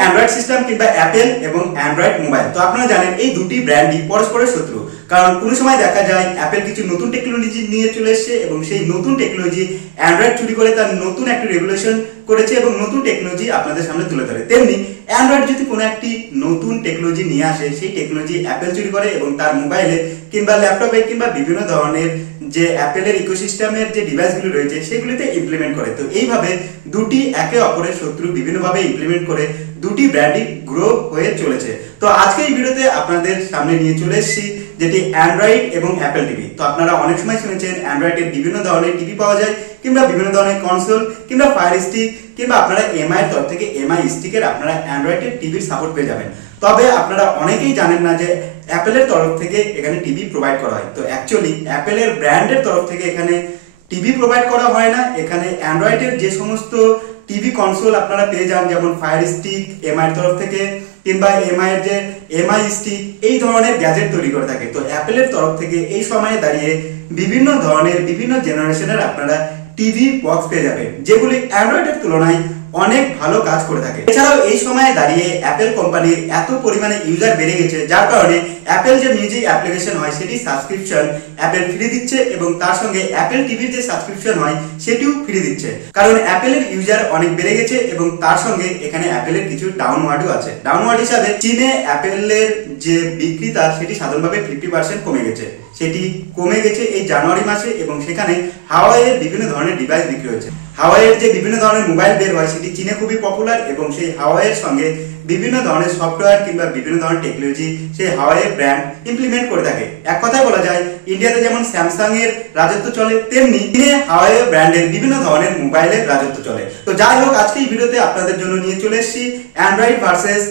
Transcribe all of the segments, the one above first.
Android system কিংবা Apple এবং Android mobile, তো আপনারা জানেন এই দুটি ব্র্যান্ডই পরস্পরের শত্রু। কারণ কোনো সময় দেখা যায় অ্যাপেল কিছু নতুন টেকনোলজি নিয়ে চলে এসেছে এবং সেই নতুন টেকনোলজি অ্যান্ড্রয়েড চুরি করে তার নতুন একটি রেভলিউশন করেছে এবং নতুন টেকনোলজি আপনাদের সামনে তুলে ধরে। তেমনি অ্যান্ড্রয়েড যদি কোনো একটি নতুন টেকনোলজি নিয়ে আসে, সেই টেকনোলজি অ্যাপেল চুরি করে এবং তার মোবাইলে কিংবা ল্যাপটপে কিংবা বিভিন্ন ধরনের যে অ্যাপেলের ইকোসিস্টেমের যে ডিভাইসগুলি রয়েছে সেগুলিতে ইমপ্লিমেন্ট করে। তো এইভাবে দুটি একে অপরের শত্রু বিভিন্নভাবে ইমপ্লিমেন্ট করে দুটি ব্র্যান্ডই গ্রো হয়ে চলেছে। তো আজকে এই ভিডিওতে আপনাদের সামনে নিয়ে চলে এসেছি যেটি অ্যান্ড্রয়েড এবং অ্যাপেল টিভি। তো আপনারা অনেক সময় শুনেছেন অ্যান্ড্রয়েডের বিভিন্ন ধরনের টিভি পাওয়া যায় কিংবা বিভিন্ন ধরনের কনসোল কিংবা ফায়ার স্টিক কিংবা আপনারা এমআই এর তরফ থেকে এমআই স্টিকের আপনারা অ্যান্ড্রয়েডের টিভির সাপোর্ট পেয়ে যাবেন। তবে আপনারা অনেকেই জানেন না যে অ্যাপেলের তরফ থেকে এখানে টিভি প্রোভাইড করা হয়। তো অ্যাকচুয়ালি অ্যাপেলের ব্র্যান্ডের তরফ থেকে এখানে টিভি প্রোভাইড করা হয় না। এখানে অ্যান্ড্রয়েডের যে সমস্ত টিভি কনসোল আপনারা পেয়ে যান, যেমন ফায়ার স্টিক এমআই এর তরফ থেকে কিংবা এমআই এর যে এমআই স্টিক, এই ধরনের গ্যাজেট তৈরি করে থাকে। তো অ্যাপেলের তরফ থেকে এই সময়ে দাঁড়িয়ে বিভিন্ন ধরনের বিভিন্ন জেনারেশনের আপনারা টিভি বক্স পেয়ে যাবেন, যেগুলি অ্যান্ড্রয়েডের তুলনায় অনেক ভালো কাজ করে থাকে। এছাড়াও এই সময়ে দাঁড়িয়ে অ্যাপেল কোম্পানির এত পরিমাণে ইউজার বেড়ে গেছে, যার কারণে অ্যাপেল যে মিউজিক অ্যাপ্লিকেশন হয় সেটি সাবস্ক্রিপশন অ্যাপেল ফ্রি দিচ্ছে এবং তার সঙ্গে অ্যাপেল টিভির যে সাবস্ক্রিপশন হয় সেটিও ফ্রি দিচ্ছে। কারণ অ্যাপেলের ইউজার অনেক বেড়ে গেছে এবং তার সঙ্গে এখানে অ্যাপেলের কিছু ডাউনওয়ার্ডও আছে। ডাউনওয়ার্ড হিসাবে চীনে অ্যাপেলের যে বিক্রিতা সেটি সাধারণভাবে 50% কমে গেছে। সেটি কমে গেছে এই জানুয়ারি মাসে এবং সেখানে হাওয়াইয়ের বিভিন্ন ধরনের ডিভাইস বিক্রি হচ্ছে। হাওয়াইয়ের যে বিভিন্ন ধরনের মোবাইল বের হয় সেটি চীনে খুবই পপুলার এবং সেই হাওয়াইয়ের সঙ্গে বিভিন্ন ধরনের সফটওয়্যার কিংবা বিভিন্ন ধরনের টেকনোলজি সেই হাওয়াইয়ের ব্র্যান্ড ইমপ্লিমেন্ট করে থাকে। এক কথায় বলা যায় ইন্ডিয়াতে যেমন স্যামসাং এর রাজত্ব চলে, তেমনি চীনে হাওয়াইয়ের ব্র্যান্ডের বিভিন্ন ধরনের মোবাইলের রাজত্ব চলে। তো যাই হোক, আজকে এই ভিডিওতে আপনাদের জন্য নিয়ে চলে এসেছি অ্যান্ড্রয়েড ভার্সেস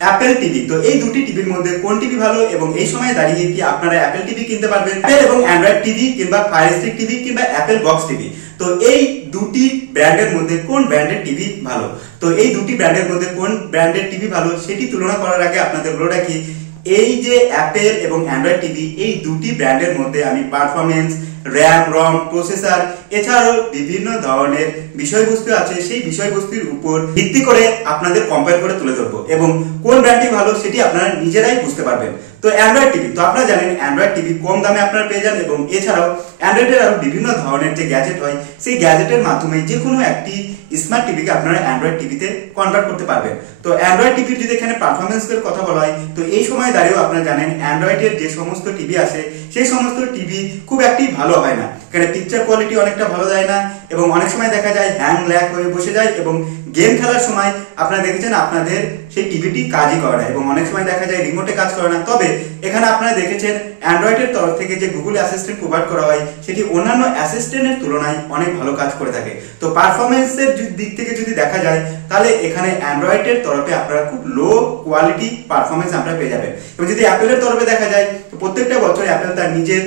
অ্যাপেল টিভি। তো এই দুটি টিভির মধ্যে কোন টিভি ভালো এবং এই সময় দাঁড়িয়ে কি আপনারা অ্যাপেল টিভি কিনতে পারবেন, অ্যাপেল এবং অ্যান্ড্রয়েড টিভি কিংবা ফায়ার স্টিক টিভি কিংবা অ্যাপেল বক্স টিভি। তো এই দুটি ব্র্যান্ডের মধ্যে কোন ব্র্যান্ডের টিভি ভালো, তো এই দুটি ব্র্যান্ডের মধ্যে কোন ব্র্যান্ডের টিভি ভালো সেটি তুলনা করার আগে আপনাদের বলে রাখি, এই যে অ্যাপেল এবং অ্যান্ড্রয়েড টিভি এই দুটি ব্র্যান্ডের মধ্যে আমি পারফরমেন্স, র্যাম, রম, প্রসেসর এছাড়াও বিভিন্ন ধরনের বিষয়বস্তু আছে, সেই বিষয়বস্তুর উপর ভিত্তি করে আপনাদের কম্পেয়ার করে তুলে ধরবো এবং কোন ব্র্যান্ডটি ভালো সেটি আপনারা নিজেরাই বুঝতে পারবেন। তো অ্যান্ড্রয়েড টিভি, তো আপনারা জানেন অ্যান্ড্রয়েড টিভি কম দামে আপনারা পেয়ে যান এবং এছাড়াও অ্যান্ড্রয়েডের আরো বিভিন্ন ধরনের যে গ্যাজেট হয় সেই গ্যাজেটের মাধ্যমে যে কোনো একটি স্মার্ট টিভিকে আপনারা অ্যান্ড্রয়েড টিভিতে কনভার্ট করতে পারবেন। তো অ্যান্ড্রয়েড টিভির যদি এখানে পারফরমেন্সের কথা বলা হয়, তো এই সময় দাঁড়িয়েও আপনারা জানেন অ্যান্ড্রয়েডের যে সমস্ত টিভি আছে সেই সমস্ত টিভি খুব একটি ভালো হয় না। এখানে পিকচার কোয়ালিটি অনেকটা ভালো যায় না এবং অনেক সময় দেখা যায় হ্যাং ল্যাগ হয়ে বসে যায় এবং গেম খেলার সময় আপনারা দেখেছেন আপনাদের সেই টিভিটি কাজই করে না এবং অনেক সময় দেখা যায় রিমোটে কাজ করে না। তবে এখানে আপনারা দেখেছেন অ্যান্ড্রয়েডের তরফ থেকে যে গুগল অ্যাসিস্ট্যান্ট প্রোভাইড করা হয় সেটি অন্যান্য অ্যাসিস্ট্যান্টের তুলনায় অনেক ভালো কাজ করে থাকে। তো পারফরমেন্সের দিক থেকে যদি দেখা যায় তাহলে এখানে অ্যান্ড্রয়েডের তরফে আপনারা খুব লো কোয়ালিটি পারফরমেন্স আপনারা পেয়ে যাবেন। এবং যদি অ্যাপেলের তরফে দেখা যায় তো প্রত্যেকটা বছর অ্যাপেল তার নিজের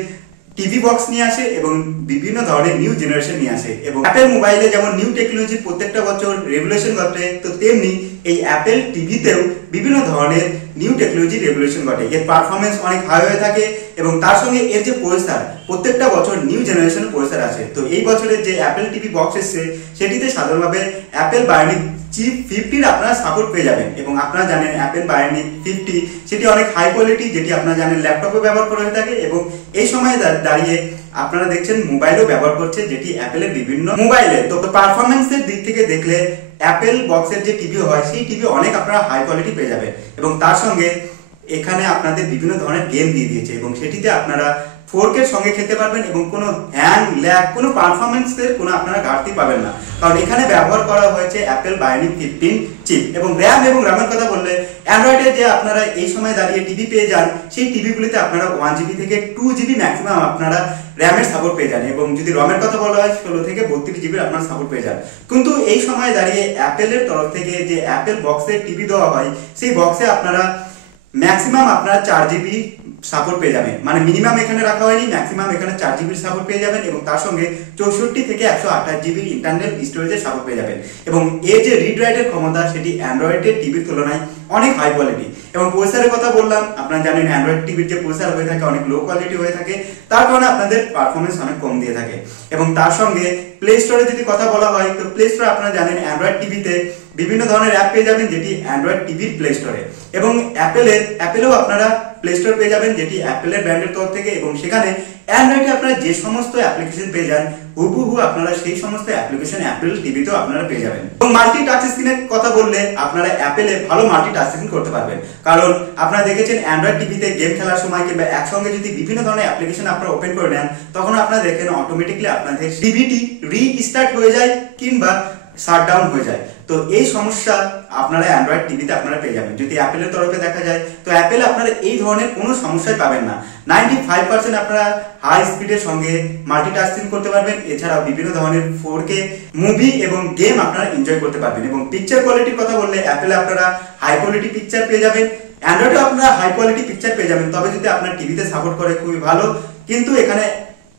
টিভি বক্স নিয়ে আসে এবং বিভিন্ন ধরনের নিউ জেনারেশন নিয়ে আসে এবং অ্যাপেল মোবাইলে যেমন নিউ টেকনোলজি প্রত্যেকটা বছর রেভলিউশন ঘটে, তো তেমনি এই অ্যাপেল টিভিতেও বিভিন্ন ধরনের নিউ টেকনোলজি রেভলিউশন ঘটে। এর পারফরমেন্স অনেক হাই হয়ে থাকে এবং তার সঙ্গে এর যে প্রসেসর প্রত্যেকটা বছর নিউ জেনারেশন প্রসেসর আছে। তো এই বছরের যে অ্যাপেল টিভি বক্স এসেছে সেটিতে সাধারণভাবে অ্যাপেল বায়োনিক চিপ 50 আপনারা সাপোর্ট পেয়ে যাবেন এবং আপনারা জানেন অ্যাপেল বায়োনিক 50 সেটি অনেক হাই কোয়ালিটি, যেটি আপনারা জানেন ল্যাপটপে ব্যবহার করা হয়ে থাকে এবং এই সময় দাঁড়িয়ে আপনারা দেখছেন মোবাইলও ব্যবহার করছে, যেটি অ্যাপেলের বিভিন্ন মোবাইলে। তো পারফরমেন্সের দিক থেকে দেখলে অ্যাপেল বক্সের যে টিভি হয় সেই টিভি অনেক আপনারা হাই কোয়ালিটি পেয়ে যাবেন এবং তার সঙ্গে এখানে আপনাদের বিভিন্ন ধরনের গেম দিয়ে দিয়েছে এবং সেটিতে আপনারা 4K সঙ্গে খেলতে পারবেন এবং কোনো হ্যাং ল্যাগ কোনো পারফরমেন্সের কোনো আপনারা ঘাটতি পাবেন না, কারণ এখানে ব্যবহার করা হয়েছে অ্যাপেল বায়োনিক 15 চিপ। এবং র্যামের কথা বললে অ্যান্ড্রয়েডে যে আপনারা এই সময় দাঁড়িয়ে টিভি পেয়ে যান সেই টিভিগুলিতে আপনারা 1GB থেকে 2GB ম্যাক্সিমাম আপনারা র্যামের সাপোর্ট পেয়ে যান এবং যদি রমের কথা বলা হয় 16 থেকে 32GB আপনারা সাপোর্ট পেয়ে যান। কিন্তু এই সময় দাঁড়িয়ে অ্যাপেলের তরফ থেকে যে অ্যাপেল বক্সের টিভি দেওয়া হয় সেই বক্সে আপনারা ম্যাক্সিমাম আপনারা 4GB সাপোর্ট পেয়ে যাবেন, মানে মিনিমাম এখানে রাখা হয়নি, ম্যাক্সিমাম এখানে 4GB সাপোর্ট পেয়ে যাবেন এবং তার সঙ্গে 64 থেকে 128GB ইন্টারনাল স্টোরেজের সাপোর্ট পেয়ে যাবেন এবং এর যে রিড রাইটের ক্ষমতা সেটি অ্যান্ড্রয়েডের টিভির তুলনায় অনেক হাই কোয়ালিটি। এবং প্রসেসরের কথা বললাম, আপনারা জানেন অ্যান্ড্রয়েড টিভির যে প্রসেসর হয়ে থাকে অনেক লো কোয়ালিটি হয়ে থাকে, তার কারণে আপনাদের পারফরমেন্স অনেক কম দিয়ে থাকে। এবং তার সঙ্গে প্লে স্টোরে যদি কথা বলা হয় তো প্লে স্টোরে আপনারা জানেন অ্যান্ড্রয়েড টিভিতে বিভিন্ন ধরনের অ্যাপ পেয়ে যাবেন যেটি অ্যান্ড্রয়েড টিভির প্লে স্টোরে, এবং অ্যাপেলেও আপনারা প্লে স্টোর পেয়ে যাবেন যেটি অ্যাপেলের ব্র্যান্ডের তরফ থেকে, এবং সেখানে অ্যান্ড্রয়েডে আপনারা যে সমস্ত অ্যাপ্লিকেশন পেয়ে যান হুবহু আপনারা সেই সমস্ত অ্যাপ্লিকেশন অ্যাপেল টিভিতেও আপনারা পেয়ে যাবেন। এবং মাল্টি টাচ স্ক্রিনের কথা বললে আপনারা অ্যাপেলে ভালো মাল্টি টাচ স্ক্রিন করতে পারবেন, কারণ আপনারা দেখেছেন অ্যান্ড্রয়েড টিভিতে গেম খেলার সময় কিংবা একসঙ্গে যদি বিভিন্ন ধরনের অ্যাপ্লিকেশন আপনারা ওপেন করে নেন তখন আপনারা দেখেন অটোমেটিকলি আপনাদের টিভিটি রিস্টার্ট হয়ে যায় কিংবা শাটডাউন হয়ে যায়। তো এই সমস্যা আপনারা অ্যান্ড্রয়েড টিভিতে আপনারা পেয়ে যাবেন। যদি অ্যাপেলের তরফে দেখা যায় তো অ্যাপেল আপনারা এই ধরনের কোনো সমস্যাই পাবেন না। 95% আপনারা হাই স্পিডের সঙ্গে মাল্টিটাস্কিং করতে পারবেন। এছাড়াও বিভিন্ন ধরনের 4K মুভি এবং গেম আপনারা এনজয় করতে পারবেন। এবং পিকচার কোয়ালিটির কথা বললে অ্যাপেলে আপনারা হাই কোয়ালিটি পিকচার পেয়ে যাবেন, অ্যান্ড্রয়েডে আপনারা হাই কোয়ালিটি পিকচার পেয়ে যাবেন, তবে যদি আপনার টিভিতে সাপোর্ট করে খুবই ভালো। কিন্তু এখানে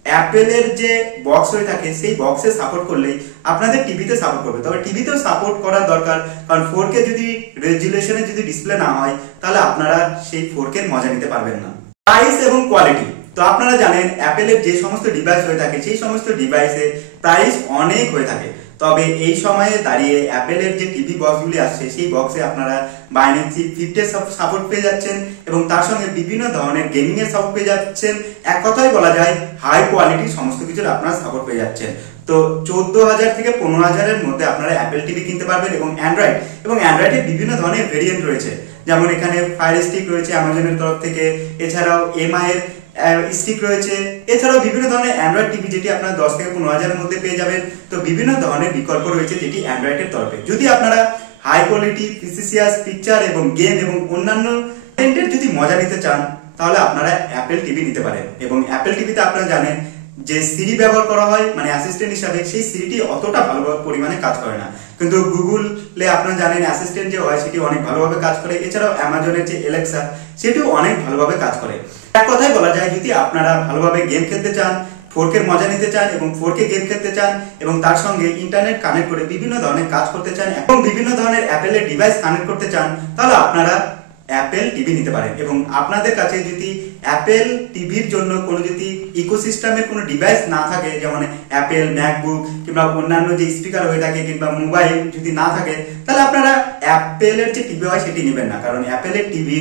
অ্যাপেলের যে বক্স হয়ে থাকে সেই বক্সে সাপোর্ট করলেই আপনাদের টিভিতে সাপোর্ট করবে, তবে টিভিতেও সাপোর্ট করার দরকার, কারণ 4K যদি রেজুলেশনে যদি ডিসপ্লে না হয় তাহলে আপনারা সেই 4K এর মজা নিতে পারবেন না। প্রাইস এবং কোয়ালিটি, তো আপনারা জানেন অ্যাপেলের যে সমস্ত ডিভাইস হয়ে থাকে সেই সমস্ত ডিভাইসের প্রাইস অনেক হয়ে থাকে, তবে এই সময়ে দাঁড়িয়ে অ্যাপেলের যে টিভি বক্সগুলি আসছে সেই বক্সে আপনারা বাইনেন্সি 50 সাপোর্ট পেয়ে যাচ্ছেন এবং তার সঙ্গে বিভিন্ন ধরনের গেমিং এর সাপোর্ট পেয়ে যাচ্ছেন। এক কথায় বলা যায় হাই কোয়ালিটি সমস্ত কিছুর আপনারা সাপোর্ট পেয়ে যাচ্ছেন। তো 14,000 থেকে 15,000 এর মধ্যে আপনারা অ্যাপেল টিভি কিনতে পারবেন। এবং অ্যান্ড্রয়েডের বিভিন্ন ধরনের ভেরিয়েন্ট রয়েছে, যেমন এখানে ফায়ার স্টিক রয়েছে অ্যামাজনের তরফ থেকে, এছাড়াও এমআই এর স্টিক রয়েছে, এছাড়াও বিভিন্ন ধরনের অ্যান্ড্রয়েড টিভি যেটি আপনারা 10 থেকে 15,000 এর মধ্যে পেয়ে যাবেন। তো বিভিন্ন ধরনের বিকল্প রয়েছে যেটি অ্যান্ড্রয়েডের তরফে। যদি আপনারা হাই কোয়ালিটি প্রিসিসিয়াস পিকচার এবং গেম এবং অন্যান্য কন্টেন্টের যদি মজা নিতে চান তাহলে আপনারা অ্যাপেল টিভি নিতে পারেন। এবং অ্যাপেল টিভিতে আপনারা জানেন যে সিরি ব্যবহার করা হয় মানে অ্যাসিস্ট্যান্ট হিসাবে, সেই সিরিটি অতটা ভালো পরিমাণে কাজ করে না, কিন্তু গুগলে আপনারা জানেন অ্যাসিস্ট্যান্ট যে হয় সেটি অনেক ভালোভাবে কাজ করে। এছাড়াও অ্যামাজনের যে এলেক্সা সেটিও অনেক ভালোভাবে কাজ করে। এক কথায় বলা যায় যদি আপনারা ভালোভাবে গেম খেলতে চান, 4K এর মজা নিতে চান এবং 4K গেম খেলতে চান এবং তার সঙ্গে ইন্টারনেট কানেক্ট করে বিভিন্ন ধরনের কাজ করতে চান এবং বিভিন্ন ধরনের অ্যাপেলের ডিভাইস কানেক্ট করতে চান তাহলে আপনারা অ্যাপেল টিভি নিতে পারেন। এবং আপনাদের কাছে যদি অ্যাপেল টিভির জন্য কোনো যদি ইকোসিস্টেমের কোনো ডিভাইস না থাকে, যেমন অ্যাপেল ম্যাকবুক কিংবা অন্যান্য যে স্পিকার হয়ে থাকে কিংবা মোবাইল যদি না থাকে, তাহলে আপনারা অ্যাপেলের যে টিভি হয় সেটি নেবেন না, কারণ অ্যাপেলের টিভি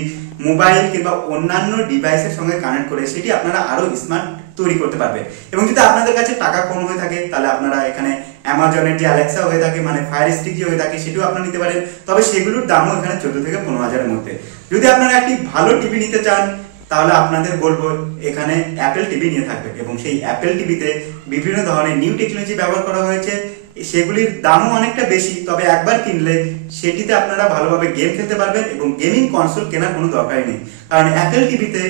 মোবাইল কিংবা অন্যান্য ডিভাইসের সঙ্গে কানেক্ট করে সেটি আপনারা আরো স্মার্ট তৈরি করতে পারবেন। এবং যদি আপনাদের কাছে টাকা কম হয়ে থাকে তাহলে আপনারা এখানে অ্যামাজনের যে অ্যালেক্সা হয়ে থাকে মানে ফায়ার স্টিক যে হয়ে থাকে সেটিও আপনারা নিতে পারেন, তবে সেগুলোর দামও এখানে 14 থেকে 15,000 এর মধ্যে। যদি আপনারা একটি ভালো টিভি নিতে চান তাহলে আপনাদের বলবো এখানে অ্যাপেল টিভি নিয়ে থাকবেন। এবং সেই অ্যাপেল টিভিতে বিভিন্ন ধরনের নিউ টেকনোলজি ব্যবহার করা হয়েছে, সেগুলির দামও অনেকটা বেশি, তবে একবার কিনলে সেটিতে আপনারা ভালোভাবে গেম খেলতে পারবেন এবং গেমিং কনসোল কেনার কোনো দরকারই নেই, কারণ অ্যাপেল টিভিতে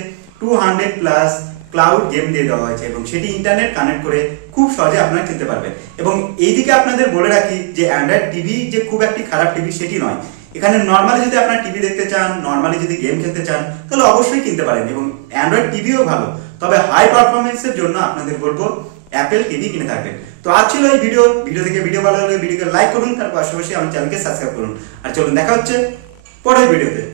200+ ক্লাউড গেম দিয়ে দেওয়া হয়েছে এবং সেটি ইন্টারনেট কানেক্ট করে খুব সহজে আপনারা খেলতে পারবেন। এবং এইদিকে আপনাদের বলে রাখি যে অ্যান্ড্রয়েড টিভি যে খুব একটি খারাপ টিভি সেটি নয়, এখানে নর্মালি যদি আপনারা টিভি দেখতে চান, নর্মালি যদি গেম খেলতে চান তাহলে অবশ্যই কিনতে পারেন এবং অ্যান্ড্রয়েড টিভিও ভালো, তবে হাই পারফরমেন্সের জন্য আপনাদের বলবো অ্যাপেল টিভি কিনে থাকবেন। তো আজ ছিল এই ভিডিও থেকে ভিডিও ভালো লাগলে ভিডিওকে লাইক করুন, তার পাশাপাশি আমার চ্যানেলকে সাবস্ক্রাইব করুন। আর চলুন দেখা হচ্ছে পরের ভিডিওতে।